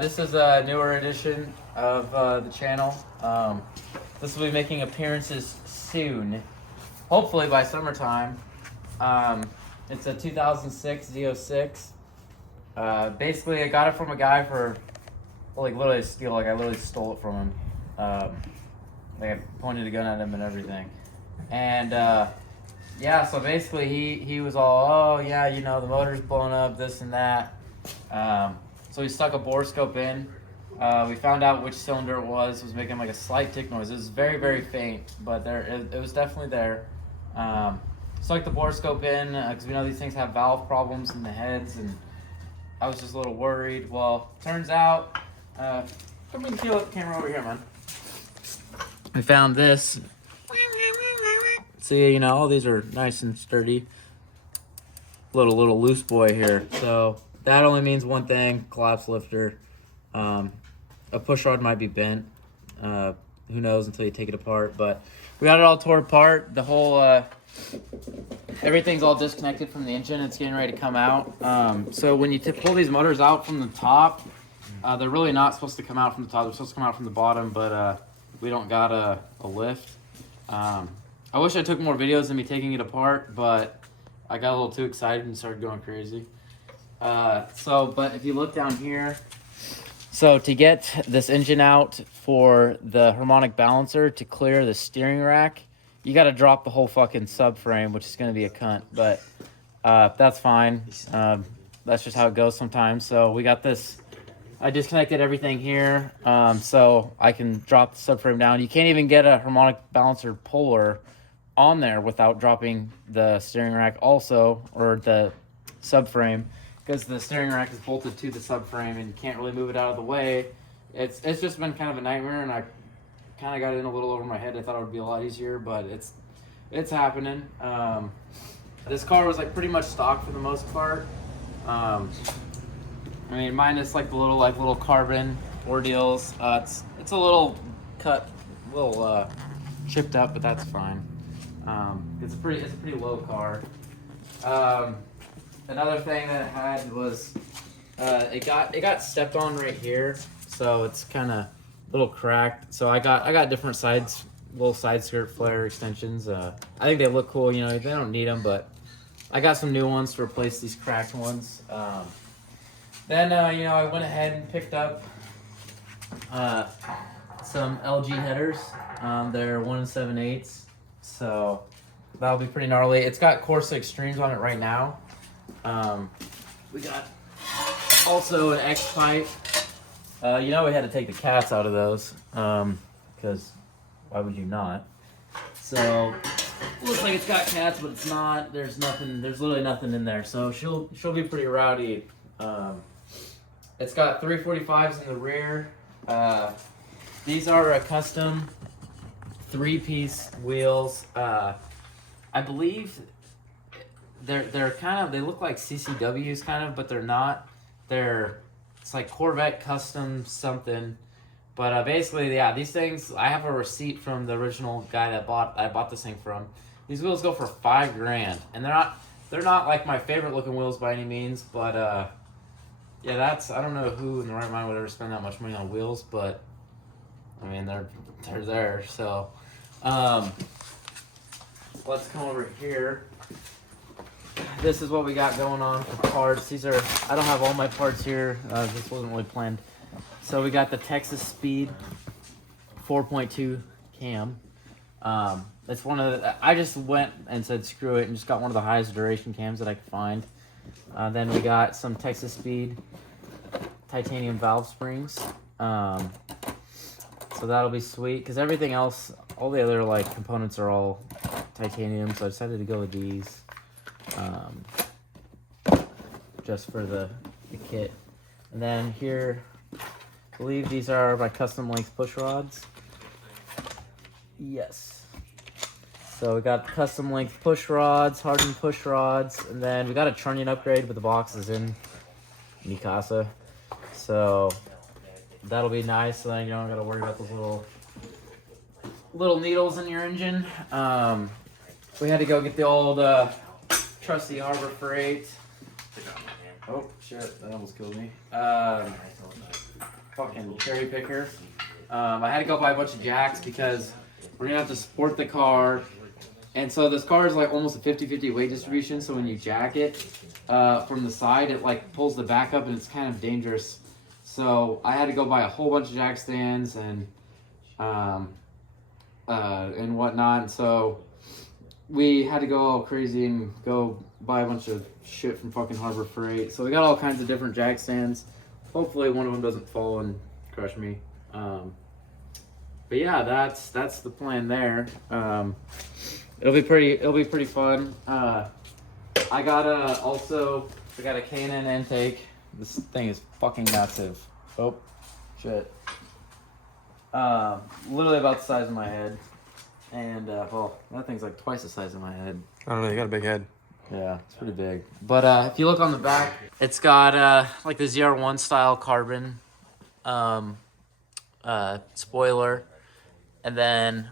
This is a newer edition of the channel. This will be making appearances soon, hopefully by summertime. It's a 2006 Z06. Basically, I got it from a guy for, well, like literally a steal. Like I literally stole it from him. Like I pointed a gun at him and everything. And yeah, so basically he was all, oh yeah, you know, the motor's blown up, this and that. So we stuck a bore scope in. We found out which cylinder it was. It was making like a slight tick noise. It was very, very faint, but it was definitely there. Stuck the bore scope in because we know these things have valve problems in the heads, and I was just a little worried. Well, turns out, come and feel the camera over here, man. We found this. See, you know, all these are nice and sturdy. Little loose boy here. So that only means one thing: collapse lifter. A push rod might be bent. Who knows until you take it apart? But we got it all tore apart. The whole everything's all disconnected from the engine. It's getting ready to come out. So when you pull these motors out from the top, they're really not supposed to come out from the top. They're supposed to come out from the bottom. But we don't got a lift. I wish I took more videos of me taking it apart, but I got a little too excited and started going crazy. But if you look down here, so to get this engine out for the harmonic balancer to clear the steering rack, you got to drop the whole fucking subframe, which is going to be a cunt, but that's fine. That's just how it goes sometimes. So we got this. I disconnected everything here so I can drop the subframe down. You can't even get a harmonic balancer puller on there without dropping the steering rack also, or the subframe, because the steering rack is bolted to the subframe and you can't really move it out of the way. It's just been kind of a nightmare, and I kind of got in a little over my head. I thought it would be a lot easier, but it's happening. This car was like pretty much stock for the most part. I mean, minus like the little carbon ordeals. It's a little cut, a little chipped up, but that's fine. It's a pretty low car. Another thing that it had was it got stepped on right here, so it's kind of a little cracked. So I got different little side skirt flare extensions. I think they look cool. You know, they don't need them, but I got some new ones to replace these cracked ones. Then you know, I went ahead and picked up some LG headers. They're 1 7/8, so that'll be pretty gnarly. It's got Corsa Extremes on it right now. We got also an X pipe. You know, we had to take the cats out of those because why would you not? So looks like it's got cats, but it's not. There's nothing. There's literally nothing in there. So she'll be pretty rowdy. It's got 345s in the rear. These are a custom 3-piece wheels. I believe they're kind of, they look like CCWs kind of, but they're not. It's like Corvette custom something. But basically, yeah, these things, I have a receipt from the original guy that I bought this thing from. These wheels go for $5,000, and they're not like my favorite looking wheels by any means, but yeah, I don't know who in the right mind would ever spend that much money on wheels, but I mean, they're there. So let's come over here. This is what we got going on for parts. I don't have all my parts here. This wasn't really planned. So we got the Texas Speed 4.2 cam. It's one of I just went and said screw it and just got one of the highest duration cams that I could find. Then we got some Texas Speed titanium valve springs. So that'll be sweet, because everything else, all the other like components are all titanium, so I decided to go with these just for the kit. And then here, I believe these are my custom length push rods. Yes. So we got custom length push rods, hardened push rods, and then we got a trunnion upgrade, but the box is in Mikasa. So that'll be nice. So then you don't got to worry about those little needles in your engine. We had to go get the old trusty Harbor Freight. Oh shit, that almost killed me. I fucking cherry picker. I had to go buy a bunch of jacks because we're gonna have to support the car. And so this car is like almost a 50-50 weight distribution. So when you jack it from the side, it like pulls the back up and it's kind of dangerous. So I had to go buy a whole bunch of jack stands and whatnot. And so we had to go all crazy and go buy a bunch of shit from fucking Harbor Freight. So we got all kinds of different jack stands. Hopefully one of them doesn't fall and crush me. But yeah, that's the plan there. It'll be pretty fun. I got a K&N intake. This thing is fucking massive. Oh, shit. Literally about the size of my head. And, well, that thing's like twice the size of my head. I don't know, you got a big head. Yeah, it's pretty big. But if you look on the back, it's got like the ZR1 style carbon spoiler. And then,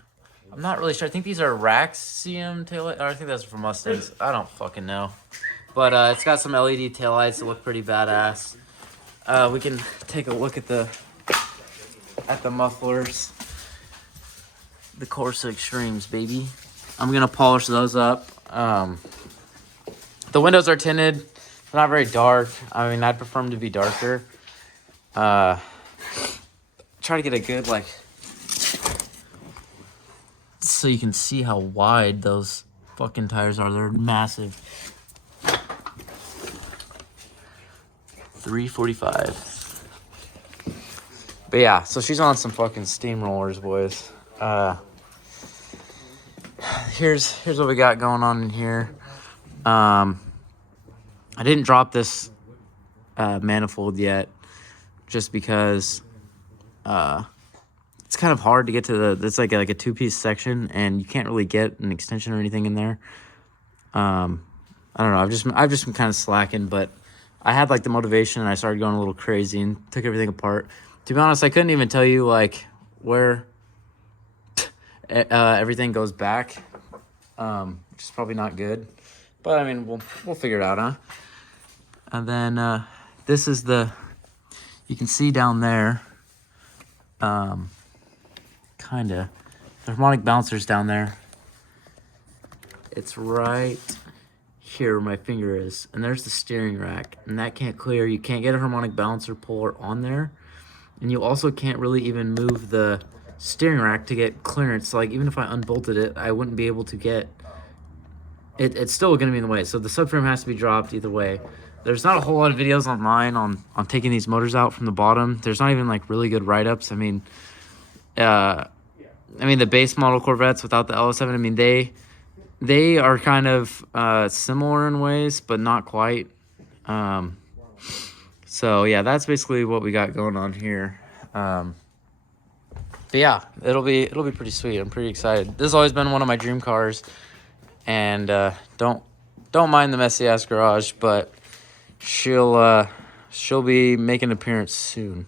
I'm not really sure. I think these are Raxium taillights. Or I think that's from Mustangs. I don't fucking know. But it's got some LED taillights that look pretty badass. We can take a look at the mufflers. The Corsa Extremes, baby. I'm gonna polish those up. The windows are tinted. They're not very dark. I mean, I'd prefer them to be darker. Try to get a good, like, so you can see how wide those fucking tires are. They're massive. 345. But yeah, so she's on some fucking steamrollers, boys. Here's what we got going on in here. I didn't drop this manifold yet, just because it's kind of hard to get to it's like a two-piece section, and you can't really get an extension or anything in there. I don't know. I've just been kind of slacking, but I had like the motivation, and I started going a little crazy and took everything apart. To be honest, I couldn't even tell you like where everything goes back, which is probably not good. But I mean, we'll figure it out, huh? And then this is you can see down there, kinda, the harmonic bouncer's down there. It's right here where my finger is, and there's the steering rack, and that can't clear. You can't get a harmonic balancer puller on there, and you also can't really even move the steering rack to get clearance. Like, even if I unbolted it, I wouldn't be able to get it. It's still going to be in the way, so the subframe has to be dropped either way. There's not a whole lot of videos online on taking these motors out from the bottom. There's not even like really good write-ups. I mean the base model Corvettes without the LS7, I mean they are kind of similar in ways, but not quite. So yeah, that's basically what we got going on here. But yeah, it'll be pretty sweet. I'm pretty excited. This has always been one of my dream cars, and don't mind the messy ass garage, but she'll be making an appearance soon.